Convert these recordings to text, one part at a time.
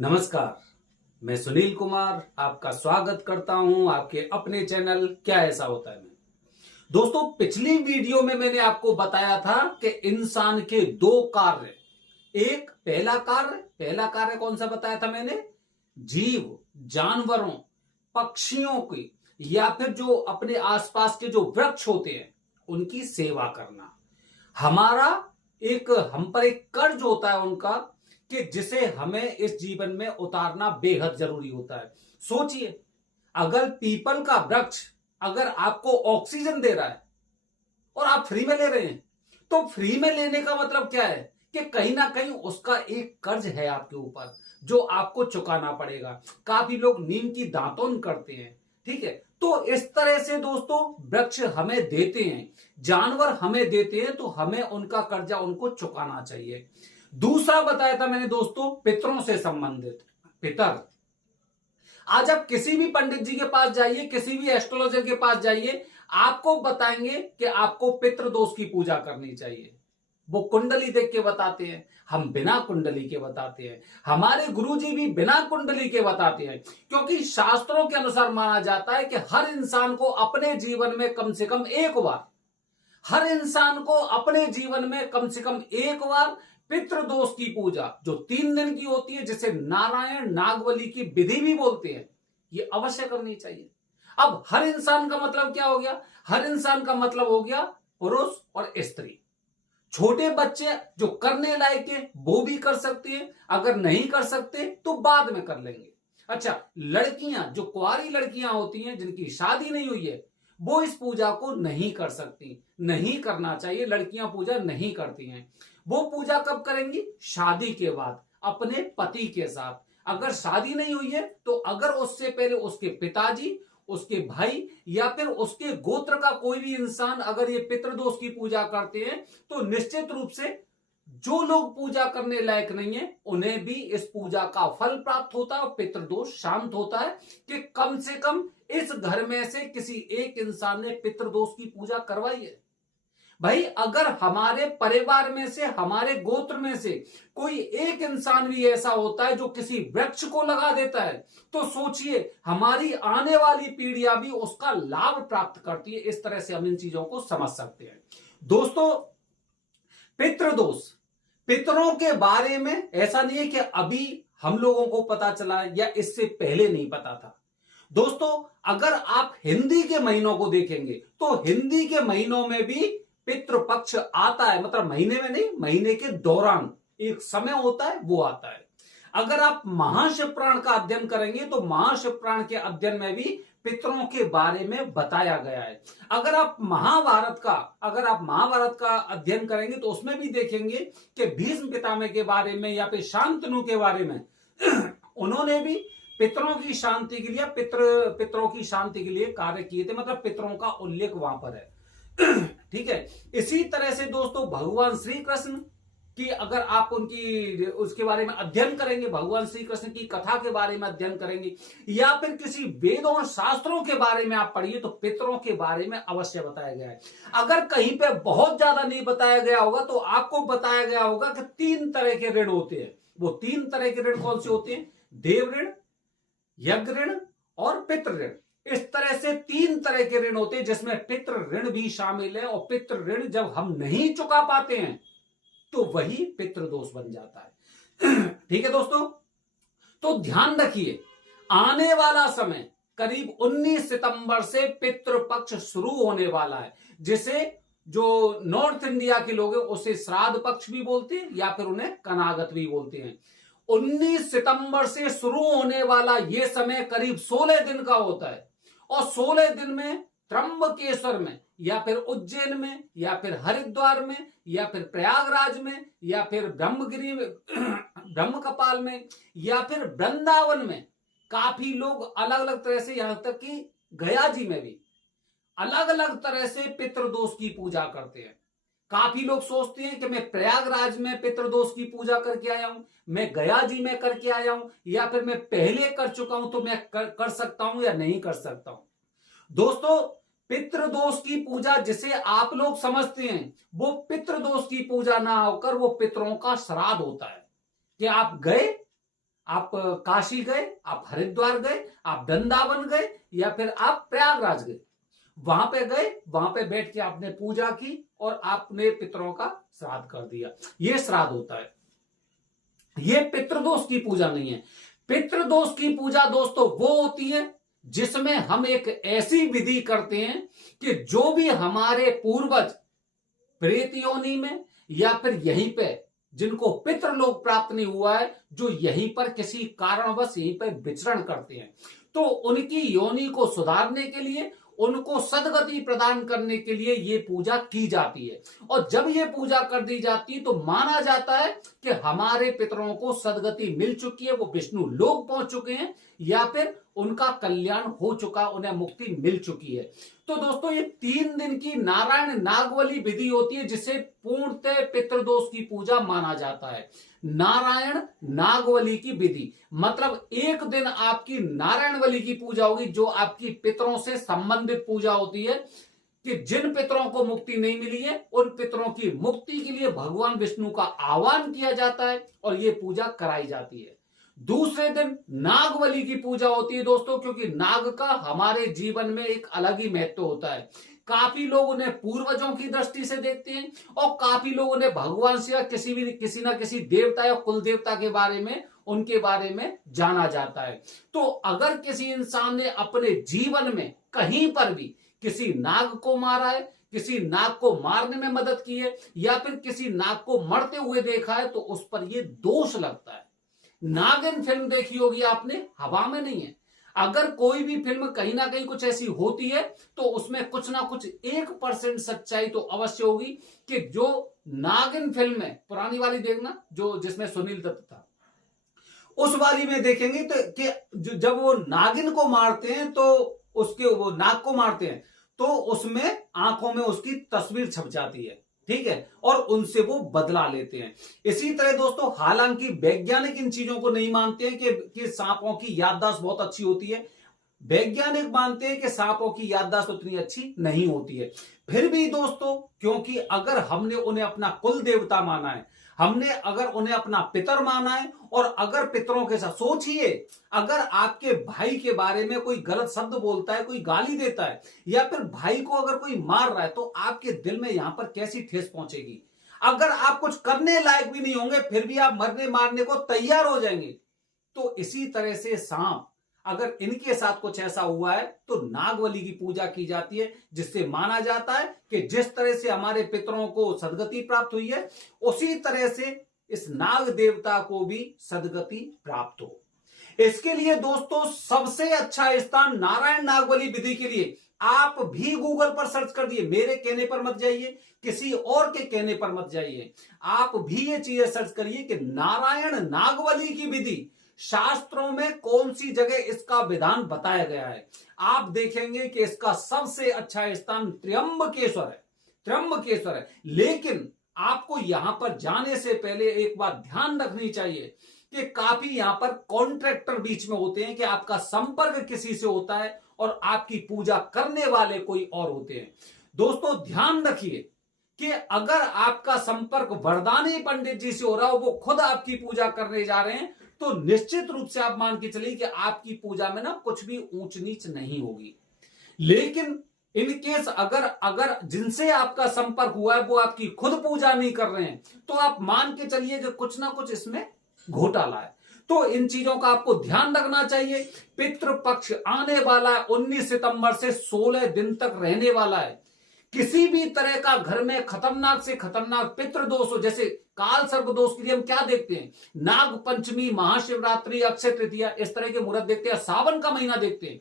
नमस्कार, मैं सुनील कुमार आपका स्वागत करता हूं आपके अपने चैनल क्या ऐसा होता है में। दोस्तों, पिछली वीडियो में मैंने आपको बताया था कि इंसान के दो कार्य, एक पहला कार्य कौन सा बताया था मैंने? जीव जानवरों पक्षियों की या फिर जो अपने आसपास के जो वृक्ष होते हैं उनकी सेवा करना। हमारा हम पर एक कर्ज होता है उनका कि जिसे हमें इस जीवन में उतारना बेहद जरूरी होता है। सोचिए, अगर पीपल का वृक्ष अगर आपको ऑक्सीजन दे रहा है और आप फ्री में ले रहे हैं, तो फ्री में लेने का मतलब क्या है कि कहीं ना कहीं उसका एक कर्ज है आपके ऊपर जो आपको चुकाना पड़ेगा। काफी लोग नीम की दातुन करते हैं, ठीक है। तो इस तरह से दोस्तों वृक्ष हमें देते हैं, जानवर हमें देते हैं, तो हमें उनका कर्जा उनको चुकाना चाहिए। दूसरा बताया था मैंने दोस्तों पितरों से संबंधित। पितर, आज आप किसी भी पंडित जी के पास जाइए, किसी भी एस्ट्रोलॉजर के पास जाइए, आपको बताएंगे कि आपको पितृ दोष की पूजा करनी चाहिए। वो कुंडली देख के बताते हैं, हम बिना कुंडली के बताते हैं, हमारे गुरुजी भी बिना कुंडली के बताते हैं। क्योंकि शास्त्रों के अनुसार माना जाता है कि हर इंसान को अपने जीवन में कम से कम एक बार, हर इंसान को अपने जीवन में कम से कम एक बार पितृदोष की पूजा जो 3 दिन की होती है, जिसे नारायण नागबली की विधि भी बोलते हैं, ये अवश्य करनी चाहिए। अब हर इंसान का मतलब क्या हो गया? हर इंसान का मतलब हो गया पुरुष और स्त्री। छोटे बच्चे जो करने लायक है वो भी कर सकते हैं, अगर नहीं कर सकते तो बाद में कर लेंगे। अच्छा, लड़कियां जो कुंवारी लड़कियां होती हैं, जिनकी शादी नहीं हुई है, वो इस पूजा को नहीं कर सकती, नहीं करना चाहिए। लड़कियां पूजा नहीं करती हैं। वो पूजा कब करेंगी? शादी के बाद अपने पति के साथ। अगर शादी नहीं हुई है तो अगर उससे पहले उसके पिताजी, उसके भाई या फिर उसके गोत्र का कोई भी इंसान अगर ये पितृदोष की पूजा करते हैं, तो निश्चित रूप से जो लोग पूजा करने लायक नहीं है उन्हें भी इस पूजा का फल प्राप्त होता है और पितृदोष शांत होता है कि कम से कम इस घर में से किसी एक इंसान ने पितृदोष की पूजा करवाई है। भाई, अगर हमारे परिवार में से, हमारे गोत्र में से कोई एक इंसान भी ऐसा होता है जो किसी वृक्ष को लगा देता है, तो सोचिए हमारी आने वाली पीढ़ियां भी उसका लाभ प्राप्त करती है। इस तरह से हम इन चीजों को समझ सकते हैं। दोस्तों, पितृदोष, पितरों के बारे में ऐसा नहीं है कि अभी हम लोगों को पता चला या इससे पहले नहीं पता था। दोस्तों, अगर आप हिंदी के महीनों को देखेंगे तो हिंदी के महीनों में भी पितृपक्ष आता है। मतलब महीने में नहीं, महीने के दौरान एक समय होता है, वो आता है। अगर आप महाशिवपुराण का अध्ययन करेंगे तो महाशिवपुराण के अध्ययन में भी पितरों के बारे में बताया गया है। अगर आप महाभारत का अध्ययन करेंगे तो उसमें भी देखेंगे कि भीष्म पितामह के बारे में या फिर शांतनु के बारे में उन्होंने भी पितरों की शांति के लिए, पितरों की शांति के लिए कार्य किए थे। मतलब पितरों का उल्लेख वहां पर है। ठीक है। इसी तरह से दोस्तों भगवान श्री कृष्ण की अगर आप उसके बारे में अध्ययन करेंगे, भगवान श्री कृष्ण की कथा के बारे में अध्ययन करेंगे या फिर किसी वेदों और शास्त्रों के बारे में आप पढ़िए, तो पितरों के बारे में अवश्य बताया गया है। अगर कहीं पे बहुत ज्यादा नहीं बताया गया होगा तो आपको बताया गया होगा कि 3 तरह के ऋण होते हैं। वो 3 तरह के ऋण कौन से होते हैं? देव ऋण, यज्ञ ऋण और पितृ ऋण। इस तरह से 3 तरह के ऋण होते हैं जिसमें पितृ ऋण भी शामिल है। और पितृ ऋण जब हम नहीं चुका पाते हैं तो वही पितृदोष बन जाता है। ठीक है दोस्तों, तो ध्यान रखिए, आने वाला समय करीब 19 सितंबर से पितृपक्ष शुरू होने वाला है, जिसे जो नॉर्थ इंडिया के लोग हैं उसे श्राद्ध पक्ष भी बोलते हैं या फिर उन्हें कनागत भी बोलते हैं। 19 सितंबर से शुरू होने वाला यह समय करीब 16 दिन का होता है और 16 दिन में त्र्यंबकेश्वर में या फिर उज्जैन में या फिर हरिद्वार में या फिर प्रयागराज में या फिर ब्रह्मगिरी में, ब्रह्मकपाल में या फिर वृंदावन में काफी लोग अलग अलग तरह से, यहां तक कि गया जी में भी अलग अलग तरह से पितृदोष की पूजा करते हैं। काफी लोग सोचते हैं कि मैं प्रयागराज में पितृदोष की पूजा करके आया हूं, मैं गया जी में करके आया हूं, या फिर मैं पहले कर चुका हूं तो मैं कर सकता हूं या नहीं कर सकता हूं। दोस्तों, पितृदोष की पूजा जिसे आप लोग समझते हैं वो पितृदोष की पूजा ना होकर वो पितरों का श्राद्ध होता है कि आप गए आप काशी गए, आप हरिद्वार गए, आप वृंदावन गए, या फिर आप प्रयागराज गए, वहां पे गए, वहां पे बैठ के आपने पूजा की और आपने पितरों का श्राद्ध कर दिया, ये श्राद्ध होता है। ये पितृदोष की पूजा नहीं है। पितृदोष की पूजा दोस्तों वो होती है जिसमें हम एक ऐसी विधि करते हैं कि जो भी हमारे पूर्वज प्रेत योनि में या फिर यहीं पे जिनको पितृलोक प्राप्त नहीं हुआ है, जो यहीं पर किसी कारणवश यहीं पर विचरण करते हैं, तो उनकी योनि को सुधारने के लिए, उनको सदगति प्रदान करने के लिए ये पूजा की जाती है। और जब ये पूजा कर दी जाती है तो माना जाता है कि हमारे पितरों को सदगति मिल चुकी है, वो विष्णु लोक पहुंच चुके हैं, या फिर उनका कल्याण हो चुका, उन्हें मुक्ति मिल चुकी है। तो दोस्तों ये 3 दिन की नारायण नागवली विधि होती है जिसे पूर्णतः पितृदोष की पूजा माना जाता है। नारायण नागवली की विधि मतलब एक दिन आपकी नारायणवली की पूजा होगी, जो आपकी पितरों से संबंधित पूजा होती है कि जिन पितरों को मुक्ति नहीं मिली है उन पितरों की मुक्ति के लिए भगवान विष्णु का आह्वान किया जाता है और ये पूजा कराई जाती है। दूसरे दिन नागवली की पूजा होती है दोस्तों, क्योंकि नाग का हमारे जीवन में एक अलग ही महत्व होता है। काफी लोग उन्हें पूर्वजों की दृष्टि से देखते हैं और काफी लोग उन्हें भगवान से या किसी ना किसी देवता या कुल देवता के बारे में, उनके बारे में जाना जाता है। तो अगर किसी इंसान ने अपने जीवन में कहीं पर भी किसी नाग को मारा है, किसी नाग को मारने में मदद की है, या फिर किसी नाग को मरते हुए देखा है, तो उस पर यह दोष लगता है। नागिन फिल्म देखी होगी आपने, हवा में नहीं है। अगर कोई भी फिल्म कहीं ना कहीं कुछ ऐसी होती है तो उसमें कुछ ना कुछ 1% सच्चाई तो अवश्य होगी कि जो नागिन फिल्म है, पुरानी वाली देखना जो जिसमें सुनील दत्त था, उस वाली में देखेंगे तो कि जब वो नागिन को मारते हैं तो उसके वो नाग को मारते हैं तो उसमें आंखों में उसकी तस्वीर छप जाती है, ठीक है, और उनसे वो बदला लेते हैं। इसी तरह दोस्तों हालांकि वैज्ञानिक इन चीजों को नहीं मानते हैं कि सांपों की याददाश्त बहुत अच्छी होती है। वैज्ञानिक मानते हैं कि सांपों की याददाश्त उतनी अच्छी नहीं होती है। फिर भी दोस्तों, क्योंकि अगर हमने उन्हें अपना कुल देवता माना है, हमने अगर उन्हें अपना पितर माना है, और अगर पितरों के साथ सोचिए, अगर आपके भाई के बारे में कोई गलत शब्द बोलता है, कोई गाली देता है, या फिर भाई को अगर कोई मार रहा है, तो आपके दिल में यहां पर कैसी ठेस पहुंचेगी। अगर आप कुछ करने लायक भी नहीं होंगे फिर भी आप मरने मारने को तैयार हो जाएंगे। तो इसी तरह से सांप, अगर इनके साथ कुछ ऐसा हुआ है तो नागवली की पूजा की जाती है, जिससे माना जाता है कि जिस तरह से हमारे पितरों को सदगति प्राप्त हुई है, उसी तरह से इस नाग देवता को भी सदगति प्राप्त हो। इसके लिए दोस्तों सबसे अच्छा स्थान नारायण नागवली विधि के लिए आप भी गूगल पर सर्च कर दिए, मेरे कहने पर मत जाइए, किसी और के कहने पर मत जाइए, आप भी ये चीजें सर्च करिए कि नारायण नागवली की विधि शास्त्रों में कौन सी जगह इसका विधान बताया गया है। आप देखेंगे कि इसका सबसे अच्छा स्थान त्र्यंबकेश्वर है, त्र्यंबकेश्वर है। लेकिन आपको यहां पर जाने से पहले एक बात ध्यान रखनी चाहिए कि काफी यहां पर कॉन्ट्रैक्टर बीच में होते हैं कि आपका संपर्क किसी से होता है और आपकी पूजा करने वाले कोई और होते हैं। दोस्तों ध्यान रखिए कि अगर आपका संपर्क वरदानी पंडित जी से हो रहा हो, वो खुद आपकी पूजा करने जा रहे हैं, तो निश्चित रूप से आप मान के चलिए कि आपकी पूजा में ना कुछ भी ऊंच नीच नहीं होगी। लेकिन इन केस अगर जिनसे आपका संपर्क हुआ है वो आपकी खुद पूजा नहीं कर रहे हैं, तो आप मान के चलिए कि कुछ ना कुछ इसमें घोटाला है। तो इन चीजों का आपको ध्यान रखना चाहिए। पितृपक्ष आने वाला है, 19 सितंबर से 16 दिन तक रहने वाला है। किसी भी तरह का घर में खतरनाक से खतरनाक पितृदोष हो, जैसे काल सर्प दोष के लिए हम क्या देखते हैं, नाग पंचमी, महाशिवरात्रि, अक्षय तृतीया, इस तरह के मुहूर्त देखते हैं, सावन का महीना देखते हैं।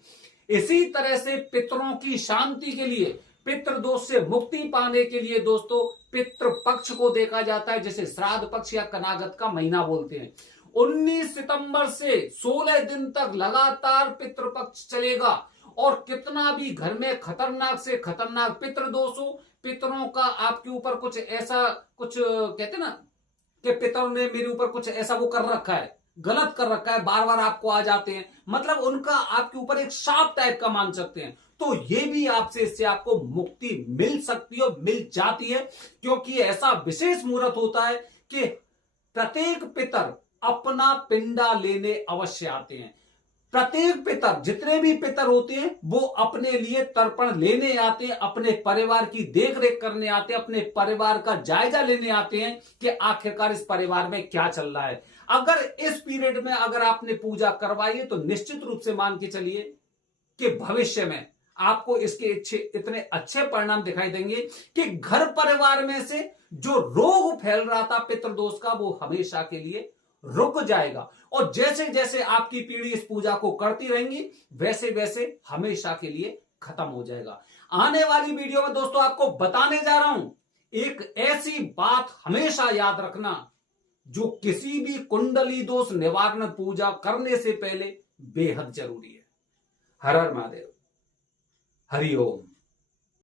इसी तरह से पितरों की शांति के लिए, पितृदोष से मुक्ति पाने के लिए दोस्तों पितृपक्ष को देखा जाता है, जैसे श्राद्ध पक्ष या कनागत का महीना बोलते हैं। 19 सितंबर से 16 दिन तक लगातार पितृपक्ष चलेगा, और कितना भी घर में खतरनाक से खतरनाक पितृदोष हो, पितरों का आपके ऊपर कुछ ऐसा, कुछ कहते ना कि पितरों ने मेरे ऊपर कुछ ऐसा वो कर रखा है, गलत कर रखा है, बार बार आपको आ जाते हैं, मतलब उनका आपके ऊपर एक शाप टाइप का मान सकते हैं, तो ये भी आपसे, इससे आपको मुक्ति मिल सकती है, मिल जाती है। क्योंकि ऐसा विशेष मुहूर्त होता है कि प्रत्येक पितर अपना पिंडा लेने अवश्य आते हैं। प्रत्येक पितर, जितने भी पितर होते हैं, वो अपने लिए तर्पण लेने आते हैं, अपने परिवार की देखरेख करने आते हैं, अपने परिवार का जायजा लेने आते हैं कि आखिरकार इस परिवार में क्या चल रहा है। अगर इस पीरियड में अगर आपने पूजा करवाई है तो निश्चित रूप से मान के चलिए कि भविष्य में आपको इसके इतने अच्छे परिणाम दिखाई देंगे कि घर परिवार में से जो रोग फैल रहा था पितृदोष का, वो हमेशा के लिए रुक जाएगा। और जैसे जैसे आपकी पीढ़ी इस पूजा को करती रहेंगी, वैसे वैसे हमेशा के लिए खत्म हो जाएगा। आने वाली वीडियो में दोस्तों आपको बताने जा रहा हूं, एक ऐसी बात हमेशा याद रखना जो किसी भी कुंडली दोष निवारण पूजा करने से पहले बेहद जरूरी है। हर हर महादेव, हरि ओम।